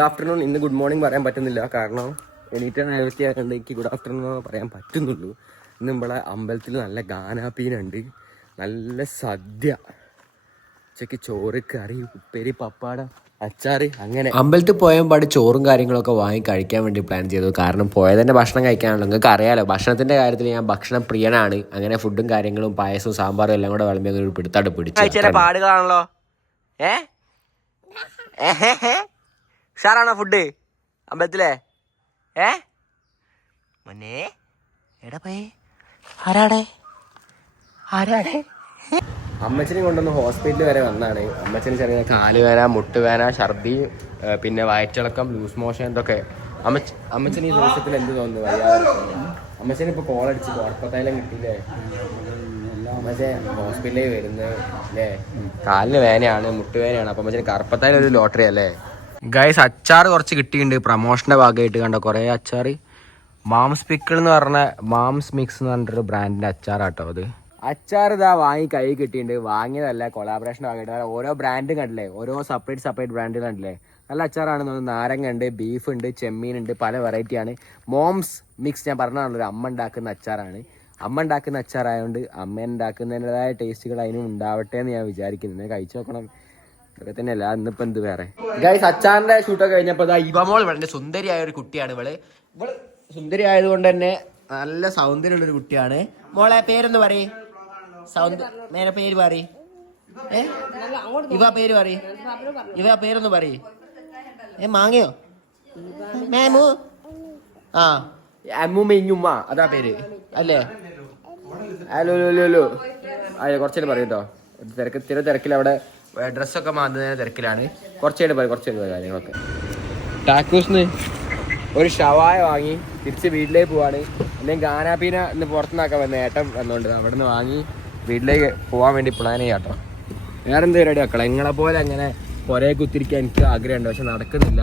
Good afternoon ഇന്ന് good morning പറയാൻ പറ്റുന്നില്ല. കാരണം എണീറ്റ നേരത്തെ ആയതുകൊണ്ട് എനിക്ക് ഗുഡ് ആഫ്റ്റർനൂൺ പറയാൻ പറ്റുന്നുള്ളൂ. ഇന്ന് നമ്മളെ അമ്പലത്തിൽ നല്ല ഗാനാപ്പീനുണ്ട് നല്ല സദ്യ. ഉച്ചയ്ക്ക് ചോറ് കറി ഉപ്പേരി പപ്പാട അച്ചാറ് അങ്ങനെ. അമ്പലത്തിൽ പോയപാട് ചോറും കാര്യങ്ങളൊക്കെ വാങ്ങി കഴിക്കാൻ വേണ്ടി പ്ലാൻ ചെയ്തു. കാരണം പോയതന്നെ ഭക്ഷണം കഴിക്കാനുള്ള നിങ്ങൾക്ക് അറിയാലോ ഭക്ഷണത്തിന്റെ കാര്യത്തിൽ ഞാൻ ഭക്ഷണം പ്രിയനാണ്. അങ്ങനെ ഫുഡും കാര്യങ്ങളും പായസവും സാമ്പാറും എല്ലാം കൂടെ വിളമ്പി അങ്ങ് പിടുത്താട് പിടിച്ചു. ഏഹ് പാടുകളാണല്ലോ. ഏ? ഉഷാറാണോ ഫുഡ് അമ്പലത്തിലെ? ഏ? മുന്നേ എടാ പോയി ആരാടേ? ആരാടേ? അമ്മച്ചനെ കൊണ്ടൊന്ന് ഹോസ്പിറ്റലിൽ വരെ വന്നാണ്. അമ്മച്ചന് ചെറിയ കാലുവേന മുട്ടുവേന ഛർദി പിന്നെ വയറ്റിളക്കം ലൂസ് മോഷൻ ഇതൊക്കെ. അമ്മച്ച അമ്മച്ചന് ഈ ദിവസത്തിൽ എന്ത് തോന്നുന്നു? അമ്മച്ചന് ഇപ്പൊ കോളടിച്ച് ഉറപ്പത്തായാലും കിട്ടിയില്ലേ? അമ്മച്ചൻ ഹോസ്പിറ്റലിൽ വരുന്നത് അല്ലേ കാലിന് വേനയാണ് മുട്ടുവേനയാണ് അപ്പൊ അമ്മച്ചന് കറുപ്പത്തായാലും ഒരു ലോട്ടറി അല്ലേ ഗൈസ് അച്ചാർ കുറച്ച് കിട്ടിയിട്ടുണ്ട്. പ്രമോഷന്റെ ഭാഗമായിട്ട് കണ്ട? കുറേ അച്ചാർ മാംസ് പിക്കിൾ എന്ന് പറഞ്ഞ മാംസ് മിക്സ് എന്ന് പറഞ്ഞിട്ടൊരു ബ്രാൻഡിന്റെ അച്ചാറാട്ടോ അത്. അച്ചാർ ഇതാ വാങ്ങി കൈ കിട്ടിയിട്ടുണ്ട്. വാങ്ങിയതല്ല കൊളാബറേഷൻ വാങ്ങിയിട്ട് ഓരോ ബ്രാൻഡും കണ്ടില്ലേ? ഓരോ സെപ്പറേറ്റ് സെപ്പറേറ്റ് ബ്രാൻഡ് കണ്ടില്ലേ? നല്ല അച്ചാറാണ്. നാരങ്ങ ഉണ്ട് ബീഫ് ഉണ്ട് ചെമ്മീൻ ഉണ്ട് പല വെറൈറ്റിയാണ് മോംസ് മിക്സ് ഞാൻ പറഞ്ഞതാണല്ലോ അമ്മ ഉണ്ടാക്കുന്ന അച്ചാറാണ്. അമ്മ ഉണ്ടാക്കുന്ന അച്ചാറായതുകൊണ്ട് അമ്മ ഉണ്ടാക്കുന്നതിന്റെതായ ടേസ്റ്റുകൾ അതിനും ഉണ്ടാവട്ടെ എന്ന് ഞാൻ വിചാരിക്കുന്നു. കഴിച്ചു നോക്കണം. ഇതൊക്കെ തന്നെയല്ല. ഇന്നിപ്പോ എന്ത് വേറെ? ഗൈസ് അച്ചാറിന്റെ ഷൂട്ടൊക്കെ കഴിഞ്ഞപ്പോ ഇവമോൾ വളരെ സുന്ദരിയായ ഒരു കുട്ടിയാണ് ഇവൾ. ഇവൾ സുന്ദരി ആയതുകൊണ്ട് തന്നെ നല്ല സൗന്ദര്യമുള്ള ഒരു കുട്ടിയാണ്. മോളെ പേരെന്ന് പറയ്. സൗന്ദര്യ പേര് പറയ്. ഏ? ഇവ പേര് പറയ്. ഇവ പേരൊന്ന് പറയ്. ഏ മാങ്ങയോ? മേമു? ആ. അമ്മു അതാ പേര്. അല്ലേ? ഹലോ ഹലോ ഹലോ അയ്യോ കുറച്ചേരം പറയൂട്ടോ തിരക്ക് തിര തിരക്കിൽ അവിടെ ഡ്രസ്സൊക്കെ മാറ്റുന്നതിന് തിരക്കിലാണ്. കുറച്ചേരം പോയി കുറച്ചേരം പോയി കാര്യങ്ങളൊക്കെ. ടാക്കൂസിന് ഒരു ഷവായ വാങ്ങി തിരിച്ച് വീട്ടിലേക്ക് പോവാണ്. അല്ലെങ്കിൽ ഗാനാപീന ഇന്ന് പുറത്തുനിന്നാക്കാൻ വന്ന ഏട്ടം വന്നുകൊണ്ട് അവിടെ നിന്ന് വാങ്ങി വീട്ടിലേക്ക് പോകാൻ വേണ്ടി പ്ലാൻ ചെയ്യാട്ടോ വേറെ എന്ത് പരിപാടി മക്കളെ? നിങ്ങളെ പോലെ അങ്ങനെ പുരയെ കുത്തിരിക്കാൻ എനിക്ക് ആഗ്രഹമുണ്ട് പക്ഷെ നടക്കുന്നില്ല.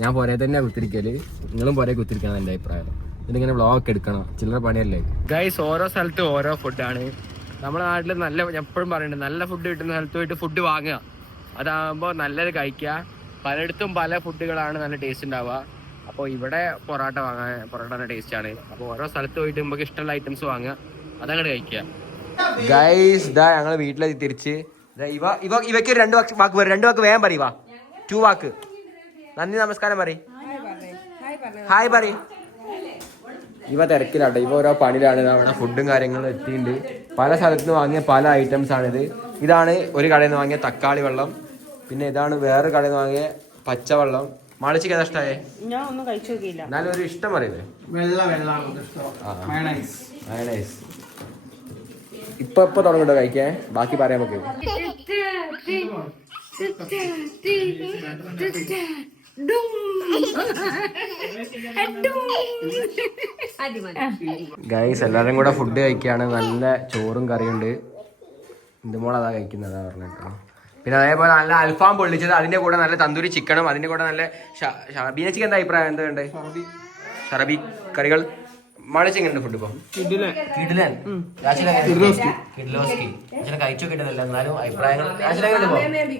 ഞാൻ പുരയെ തന്നെ കുത്തിരിക്കൽ. നിങ്ങളും പുരയെ കുത്തിരിക്കണം എന്റെ അഭിപ്രായം. ഇതിങ്ങനെ വ്ളോഗ് എടുക്കണം. ചില്ലറ പണിയല്ലേ? ഗൈസ് ഓരോ സ്ഥലത്തും ഓരോ ഫുഡാണ് നമ്മുടെ നാട്ടിൽ നല്ല എപ്പോഴും പറയുന്നുണ്ട് നല്ല ഫുഡ് കിട്ടുന്ന സ്ഥലത്ത് പോയിട്ട് ഫുഡ് വാങ്ങുക. അതാകുമ്പോൾ നല്ലത് കഴിക്കുക. പലയിടത്തും പല ഫുഡുകളാണ് നല്ല ടേസ്റ്റ് ഉണ്ടാവുക. അപ്പോൾ ഇവിടെ പൊറോട്ട വാങ്ങാൻ പൊറോട്ട ടേസ്റ്റ് ആണ്. അപ്പോൾ ഓരോ സ്ഥലത്ത് പോയിട്ട് നമുക്ക് ഇഷ്ടമുള്ള ഐറ്റംസ് വാങ്ങുക. അതങ്ങോട്ട് കഴിക്കുക. ഗൈസ് ഇതാ ഞങ്ങൾ വീട്ടിലെത്തി തിരിച്ച്. ഇവ ഇവ ഇവയ്ക്ക് രണ്ട് വാക്ക് വാക്ക് പറയും. രണ്ട് വാക്ക് വേഗം പറയുവാ ടു വാക്ക്. നന്ദി നമസ്കാരം പറയും. ഹായ് പറയും. ഇവ തിരക്കിലാട്ടോ ഇവ ഓരോ പണിയിലാണ് ഇതാ അവിടെ ഫുഡും കാര്യങ്ങളും എത്തിയിട്ടുണ്ട് പല സ്ഥലത്ത് നിന്ന് വാങ്ങിയ പല ഐറ്റംസ് ആണിത് ഇതാണ് ഒരു കടയിൽ നിന്ന് വാങ്ങിയ തക്കാളി വെള്ളം പിന്നെ ഇതാണ് വേറെ കടയിൽ നിന്ന് വാങ്ങിയ പച്ചവെള്ളം മാളിച്ചിക്ക് ഏതാ ഇഷ്ടമായേ ഞാൻ ഒന്നും കഴിച്ചു നോക്കിയില്ല എന്നാലും ഒരു ഇഷ്ടം മയണൈസ് മയണൈസ് ഇപ്പൊ ഇപ്പൊ തുടങ്ങട്ടോ കഴിക്കേ ബാക്കി പറയാൻ നമുക്ക് ഗൈസ് എല്ലാരും കൂടെ ഫുഡ് കഴിക്കുകയാണ് നല്ല ചോറും കറിയുണ്ട്. ഇന്തുമോൾ അതാ കഴിക്കുന്നത് അതാ പറഞ്ഞേട്ടോ പിന്നെ അതേപോലെ നല്ല അൽഫാം പൊള്ളിച്ചത്. അതിന്റെ കൂടെ നല്ല തന്തൂരി ചിക്കനും അതിന്റെ കൂടെ നല്ല ബീനച്ചിക്ക് എന്താ അഭിപ്രായം? എന്താ വേണ്ടത് ഷറബി കറികൾ? മഴച്ചിങ്ങനെ ഫുഡ് ഇപ്പം? കിടിലൻ. കിഡ്ലോസ്കി കഴിച്ചു കിട്ടുന്നില്ല എന്നാലും അഭിപ്രായങ്ങൾ എങ്ങനെയുണ്ട്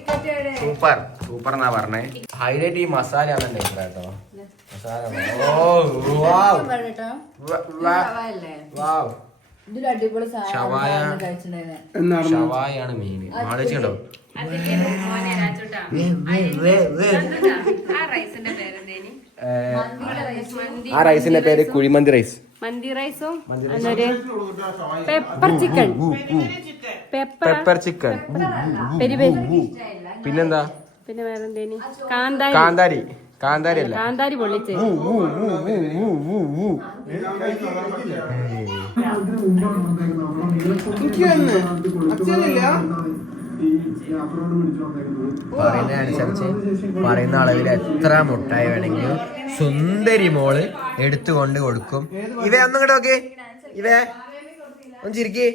സൂപ്പർ. സൂപ്പർ എന്നാ പറഞ്ഞേ. ഹൈലൈറ്റ് ഈ മസാലയാണ് എന്റെ അഭിപ്രായം കേട്ടോ. മസാല ഷവായാണ് മെയിൻ ആലോചിക്കണ്ടോ ആ റൈസിന്റെ പേര് കുഴിമന്തി റൈസ് മന്തി റൈസും എന്നൊരു pepper chicken pepper pepper chicken പിന്നെന്താ പിന്നെ വേറെ കാന്താരി കാന്താരി കാന്താരി അല്ല കാന്താരി പൊള്ളിച്ച് പറയുന്നതനുസരിച്ച് പറയുന്ന അളവിൽ എത്ര മുട്ടായി വേണമെങ്കിലും സുന്ദരി മോൾ എടുത്തുകൊണ്ട് കൊടുക്കും. ഇവ ഒന്നും കൂടെ നോക്കി. ഇവ ഒന്ന് ചിരിക്കി.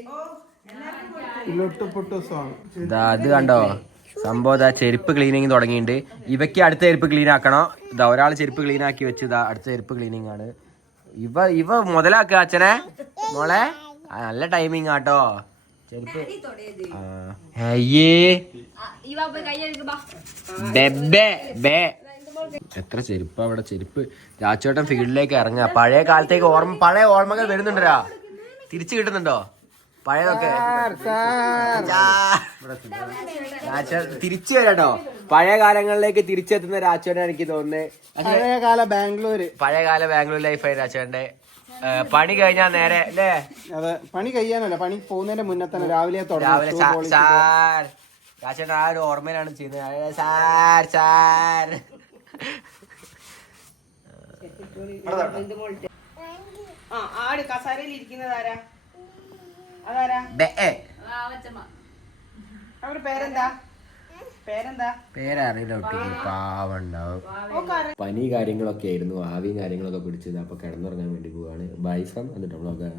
അത് കണ്ടോ? സംഭവം ഇതാ ചെരുപ്പ് ക്ലീനിങ് തുടങ്ങിയിട്ടുണ്ട്. ഇവയ്ക്ക് അടുത്ത ചെരുപ്പ് ക്ലീൻ ആക്കണം. ഇതാ ഒരാൾ ചെരുപ്പ് ക്ലീൻ ആക്കി വെച്ച് ഇതാ അടുത്ത ചെരുപ്പ് ക്ലീനിങ് ആണ്. ഇവ ഇവ മുതലാക്കുക അച്ഛനെ. മോളെ നല്ല ടൈമിങ് ആട്ടോ ചെരുപ്പ്. അയ്യേ എത്ര ചെരുപ്പ് അവിടെ ചെരുപ്പ്. രാച്ചോട്ടൻ ഫീൽഡിലേക്ക് ഇറങ്ങുക. പഴയ കാലത്തേക്ക് ഓർമ്മ പഴയ ഓർമ്മകൾ വരുന്നുണ്ടോ തിരിച്ചു കിട്ടുന്നുണ്ടോ? പഴയതൊക്കെ. രാച്ചോ തിരിച്ചു വരാട്ടോ. പഴയ കാലങ്ങളിലേക്ക് തിരിച്ചെത്തുന്ന രാച്ചോനെ എനിക്ക് തോന്നുന്നത് പഴയകാല ബാംഗ്ലൂര്. പഴയകാല ബാംഗ്ലൂർ ലൈഫായി രാജേട്ടന്റെ പണി കഴിഞ്ഞാ നേരെ അല്ലേ? അതെ പണി കഴിയാനല്ല പണി പോകുന്നതിന്റെ മുന്നേ തന്നെ രാവിലെ രാവിലെ രാജേട്ടൻ സാർ രാച്ചേട്ടൻ ആ ഒരു ഓർമ്മയിലാണ് ചെയ്യുന്നത്. Sir sir. ആ ആട് കസാരയിൽ ഇരിക്കുന്നത് ആരാ? അതാരാ. അവരുടെ പേരെന്താ? പേരറിയില്ല പാവുണ്ടാവും. പനി കാര്യങ്ങളൊക്കെ ആയിരുന്നു. ആവിയും കാര്യങ്ങളൊക്കെ പിടിച്ചത് അപ്പൊ കിടന്നുറങ്ങാൻ വേണ്ടി പോവാണ്. ബൈ ഫ്രം എന്നിട്ട് വ്ളോഗ്